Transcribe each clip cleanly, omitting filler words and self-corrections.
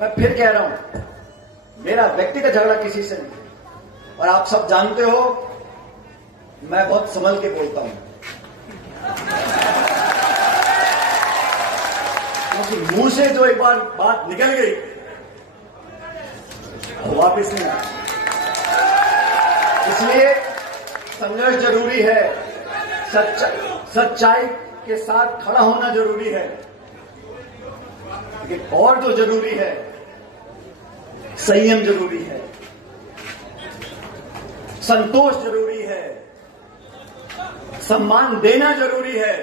मैं फिर कह रहा हूं, मेरा व्यक्तिगत झगड़ा किसी से नहीं। और आप सब जानते हो मैं बहुत संभल के बोलता हूं, क्योंकि मुंह से जो एक बार बात निकल गई वो वापस नहीं आई। इसलिए संघर्ष जरूरी है, सच्चाई के साथ खड़ा होना जरूरी है, लेकिन और जो जरूरी है संयम जरूरी है, संतोष जरूरी है, सम्मान देना जरूरी है।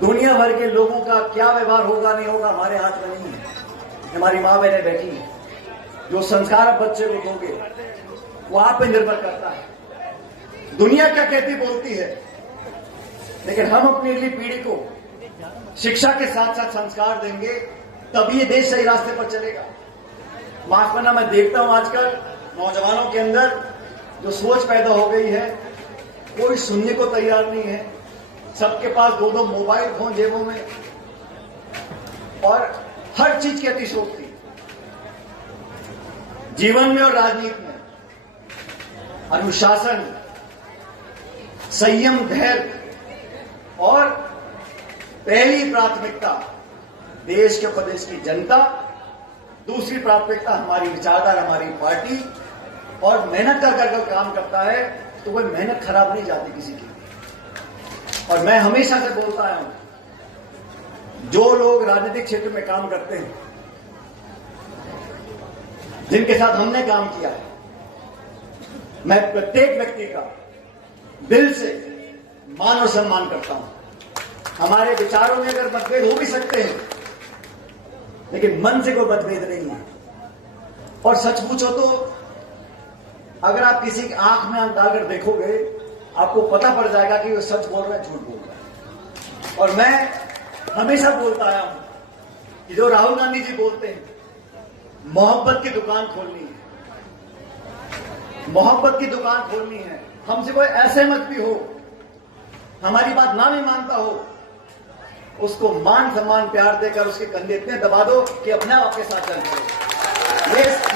दुनिया भर के लोगों का क्या व्यवहार होगा नहीं होगा हमारे हाथ में नहीं है। हमारी मां बहनें बैठी हैं, जो संस्कार आप बच्चे को दोगे वो आप पे निर्भर करता है। दुनिया क्या कहती बोलती है, लेकिन हम अपनी अगली पीढ़ी को शिक्षा के साथ साथ संस्कार देंगे, तभी ये देश सही रास्ते पर चलेगा। माफ करना, मैं देखता हूं आजकल नौजवानों के अंदर जो सोच पैदा हो गई है, कोई सुनने को तैयार नहीं है। सबके पास दो दो मोबाइल फोन जेबों में और हर चीज की अतिशोक्ति जीवन में और राजनीति में। अनुशासन, संयम, धैर्य और पहली प्राथमिकता देश के प्रदेश की जनता, दूसरी प्राथमिकता हमारी विचारधारा, हमारी पार्टी। और मेहनत कर काम करता है तो वह मेहनत खराब नहीं जाती किसी की। और मैं हमेशा से बोलता आया हूं, जो लोग राजनीतिक क्षेत्र में काम करते हैं, जिनके साथ हमने काम किया है, मैं प्रत्येक व्यक्ति का दिल से मान और सम्मान करता हूं। हमारे विचारों में अगर मतभेद हो भी सकते हैं, लेकिन मन से कोई मतभेद नहीं है। और सच पूछो तो अगर आप किसी की आंख में आंख डालकर देखोगे, आपको पता पड़ जाएगा कि वो सच बोल रहा है, झूठ बोल रहा है। और मैं हमेशा बोलता आया हूं कि जो राहुल गांधी जी बोलते हैं, मोहब्बत की दुकान खोलनी है, मोहब्बत की दुकान खोलनी है। हमसे कोई असहमत भी हो, हमारी बात ना भी मानता हो, उसको मान सम्मान प्यार देकर उसके कंधे इतने दबा दो कि अपने आप के साथ चल पड़ो।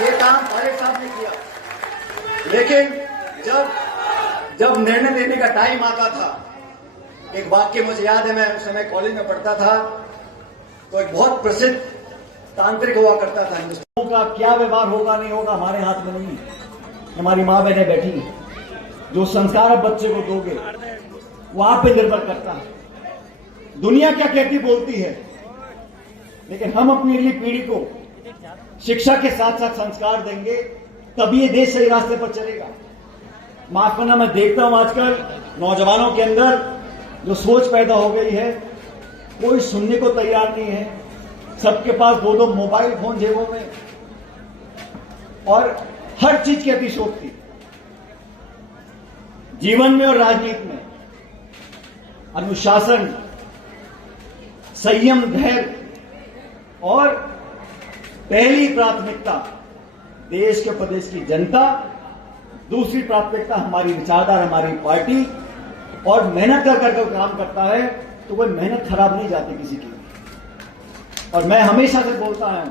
ये काम तारेक साहब ने किया। लेकिन जब निर्णय लेने का टाइम आता था, एक वाक्य मुझे याद है, मैं उस समय कॉलेज में पढ़ता था, तो एक बहुत प्रसिद्ध तांत्रिक हुआ करता था, हिंदुस्तान का क्या व्यवहार होगा नहीं होगा हमारे हाथ में नहीं है। हमारी मां बहनें बैठी हैं, जो संस्कार आप बच्चे को दोगे वो आप पे निर्भर करता है। दुनिया क्या कहती बोलती है, लेकिन हम अपनी अगली पीढ़ी को शिक्षा के साथ साथ संस्कार देंगे, तभी ये देश सही रास्ते पर चलेगा। माफ करना, मैं देखता हूं आजकल नौजवानों के अंदर जो सोच पैदा हो गई है, कोई सुनने को तैयार नहीं है। सबके पास दो दो मोबाइल फोन जेबों में और हर चीज की अतिशोक्ति जीवन में और राजनीति में। अनुशासन, संयम, धैर्य और पहली प्राथमिकता देश के प्रदेश की जनता, दूसरी प्राथमिकता हमारी विचारधारा, हमारी पार्टी। और मेहनत कर काम करता है तो वह मेहनत खराब नहीं जाती किसी की। और मैं हमेशा से बोलता आया हूं,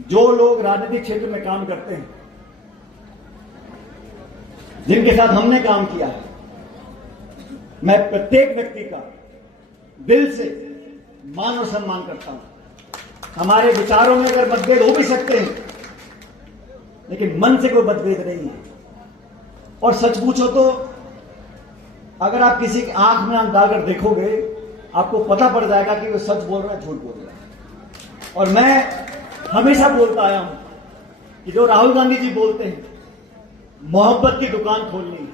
जो लोग राजनीतिक क्षेत्र में काम करते हैं, जिनके साथ हमने काम किया है, मैं प्रत्येक व्यक्ति का दिल से मान और सम्मान करता हूं। हमारे विचारों में अगर मतभेद हो भी सकते हैं, लेकिन मन से कोई मतभेद नहीं है। और सच पूछो तो अगर आप किसी की आंख में आंख डालकर देखोगे, आपको पता पड़ जाएगा कि वो सच बोल रहा है, झूठ बोल रहा है। और मैं हमेशा बोलता आया हूं कि जो राहुल गांधी जी बोलते हैं, मोहब्बत की दुकान खोलनी है,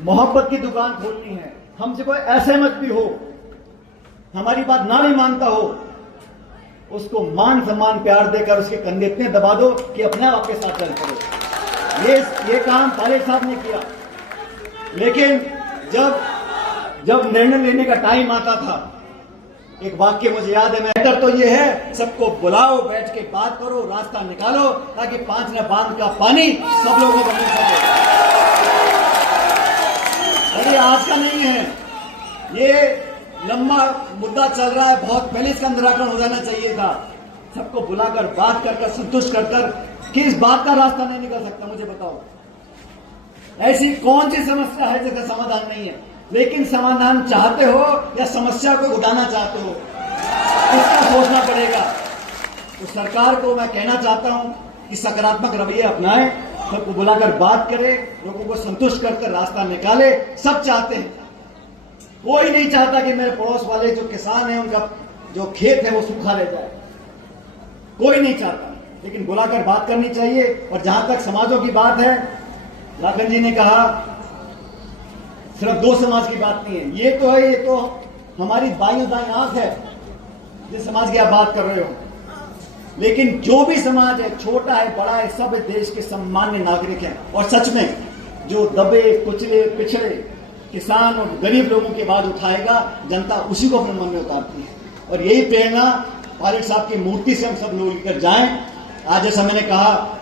मोहब्बत की दुकान खोलनी है। हमसे कोई असहमत भी हो, हमारी बात ना भी मानता हो, उसको मान सम्मान प्यार देकर उसके कंधे इतने दबा दो कि अपने आप के साथ चल पड़ो। ये काम तारेक साहब ने किया। लेकिन जब निर्णय लेने का टाइम आता था, एक वाक्य मुझे याद है, बेहतर तो ये है सबको बुलाओ, बैठ के बात करो, रास्ता निकालो, ताकि 5 न बांध का पानी सब लोगों को मिल सके। अरे आज का नहीं है, लंबा मुद्दा चल रहा है, बहुत पहले इसका निराकरण हो जाना चाहिए था। सबको बुलाकर बात कर संतुष्ट कर किस बात का रास्ता नहीं निकल सकता, मुझे बताओ। ऐसी कौन सी समस्या है जिसका समाधान नहीं है? लेकिन समाधान चाहते हो या समस्या को उठाना चाहते हो, इसका सोचना पड़ेगा। तो सरकार को मैं कहना चाहता हूं कि सकारात्मक रवैया अपनाए, सबको बुलाकर बात करे, लोगों को संतुष्ट कर रास्ता निकाले। सब चाहते हैं, कोई नहीं चाहता कि मेरे पड़ोस वाले जो किसान हैं उनका जो खेत है वो सूखा रह जाए, कोई नहीं चाहता। लेकिन बुलाकर बात करनी चाहिए। और जहां तक समाजों की बात है, लाखन जी ने कहा सिर्फ दो समाज की बात नहीं है, ये तो हमारी बाईं दाईं आंख है जिस समाज की आप बात कर रहे हो। लेकिन जो भी समाज है, छोटा है बड़ा है, सब देश के सम्मान्य नागरिक हैं। और सच में जो दबे कुचले पिछड़े किसान और गरीब लोगों की आवाज उठाएगा, जनता उसी को अपने मन में उतारती है। और यही प्रेरणा पायलट साहब की मूर्ति से हम सब लोग लेकर जाएं। आज जैसा मैंने कहा,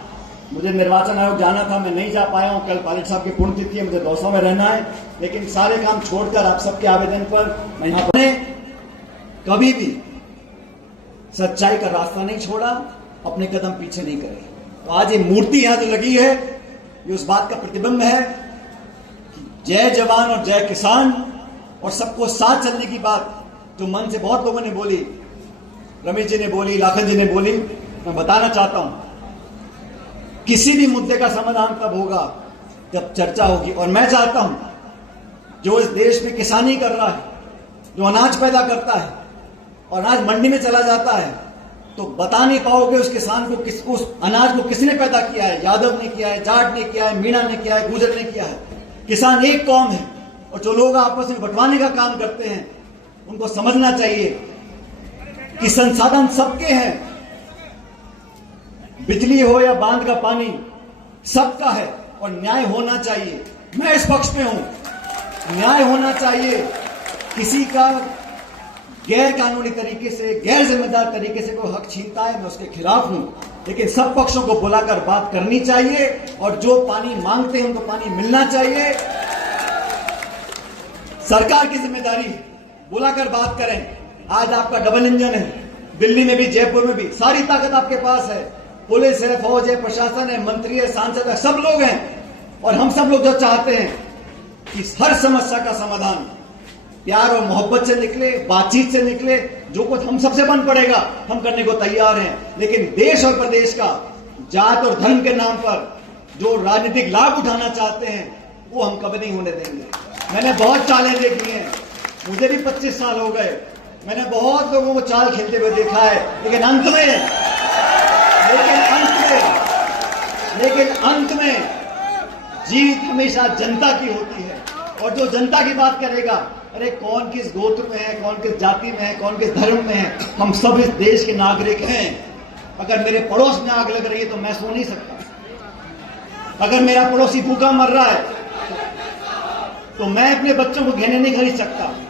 मुझे निर्वाचन आयोग जाना था, मैं नहीं जा पाया हूं। कल पायलट साहब की पुण्यतिथि है, मुझे दौसा में रहना है। लेकिन सारे काम छोड़कर आप सबके आवेदन पर मैं यहां पर कभी भी सच्चाई का रास्ता नहीं छोड़ा, अपने कदम पीछे नहीं करे। तो आज ये मूर्ति यहां जो लगी है, ये उस बात का प्रतिबिंब है कि जय जवान और जय किसान और सबको साथ चलने की बात जो मन से बहुत लोगों ने बोली, रमेश जी ने बोली, लाखन जी ने बोली, मैं बताना चाहता हूं किसी भी मुद्दे का समाधान तब होगा जब चर्चा होगी। और मैं चाहता हूं जो इस देश में किसानी कर रहा है, जो अनाज पैदा करता है और अनाज मंडी में चला जाता है, तो बता नहीं पाओगे उस किसान को उस अनाज को किसने पैदा किया है। यादव ने किया है, जाट ने किया है, मीणा ने किया है, गुजर ने किया है। किसान एक कौम है। और जो लोग आपस में बंटवाने का काम करते हैं, उनको समझना चाहिए कि संसाधन सबके हैं। बिजली हो या बांध का पानी, सबका है और न्याय होना चाहिए। मैं इस पक्ष में हूं, न्याय होना चाहिए। किसी का गैर कानूनी तरीके से, गैर जिम्मेदार तरीके से कोई हक छीनता है, मैं उसके खिलाफ हूं। लेकिन सब पक्षों को बुलाकर बात करनी चाहिए और जो पानी मांगते हैं उनको पानी मिलना चाहिए। सरकार की जिम्मेदारी, बुलाकर बात करें। आज आपका डबल इंजन है, दिल्ली में भी जयपुर में भी, सारी ताकत आपके पास है। पुलिस है, फौज है, प्रशासन है, मंत्री है, सांसद है, सब लोग हैं। और हम सब लोग जो चाहते हैं कि हर समस्या का समाधान प्यार और मोहब्बत से निकले, बातचीत से निकले। जो कुछ हम सबसे बन पड़ेगा हम करने को तैयार हैं। लेकिन देश और प्रदेश का जात और धर्म के नाम पर जो राजनीतिक लाभ उठाना चाहते हैं, वो हम कभी नहीं होने देंगे। मैंने बहुत चालें देखी हैं, मुझे भी 25 साल हो गए, मैंने बहुत लोगों को चाल खेलते हुए देखा है। लेकिन अंत में जीत हमेशा जनता की होती है। और जो जनता की बात करेगा, अरे कौन किस गोत्र में है, कौन किस जाति में है, कौन किस धर्म में है, हम सब इस देश के नागरिक हैं। अगर मेरे पड़ोस में आग लग रही है तो मैं सो नहीं सकता। अगर मेरा पड़ोसी भूखा मर रहा है तो मैं अपने बच्चों को गहने नहीं खरीद सकता।